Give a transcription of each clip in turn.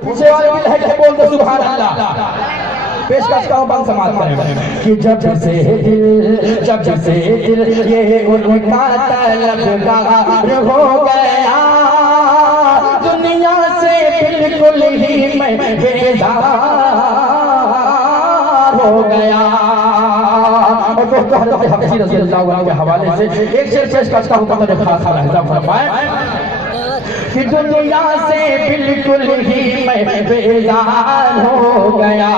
पीछे वाले दिल है कि बोल दो सुभान अल्लाह। पेश करता हूँ बंद समाज करें कि जब से दिल ये उनका तलबगार हो गया, दुनिया से बिल्कुल ही मैं बेजार हो गया। के हवाले से एक शेर पेश करता हूँ कि दुनिया से बिल्कुल ही मैं बेजार हो गया,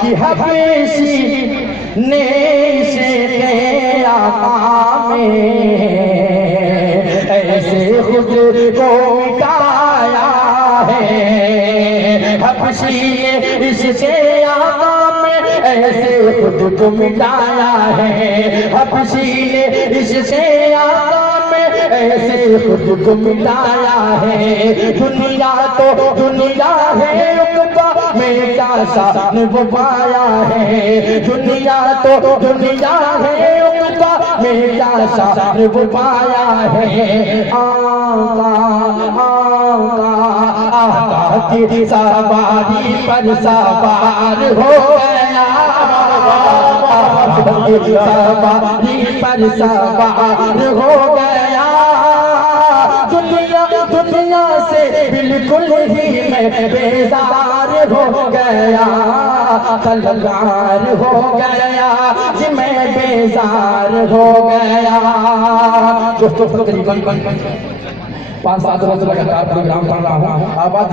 कि हबीसी ने से आका में ऐसे खुद को मिटाया है, हबीसी ने इससे आका में ऐसे खुद को मिटाया है, हबीसी ने इससे आका ऐसे खुद को मिटाया है। दुनिया तो दुनिया है उकबा में क्या शान वो पाया है, दुनिया तो दुनिया है उकबा में क्या शान वो पाया है। आका की सवारी पर सवार हो गया, सवारी पर सवार हो गया, दुनिया से बिल्कुल ही मैं बेजार हो गया, तलबगार हो गया कि मैं बेजार हो गया। दोस्तों तकरीबन 5-7 रोज लगातार प्रोग्राम कर रहा हूँ। आवाज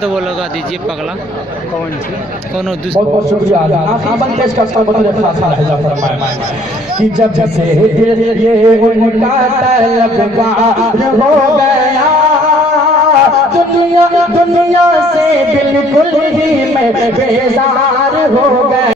तो वो लगा दीजिए पगला कौन सी कोनो बहुत बहुत शुक्रिया। आमन पेश करता हूँ कि जब से ये उनका तलबगार हो गया, दुनिया से बिल्कुल ही मैं बेजार हो गया।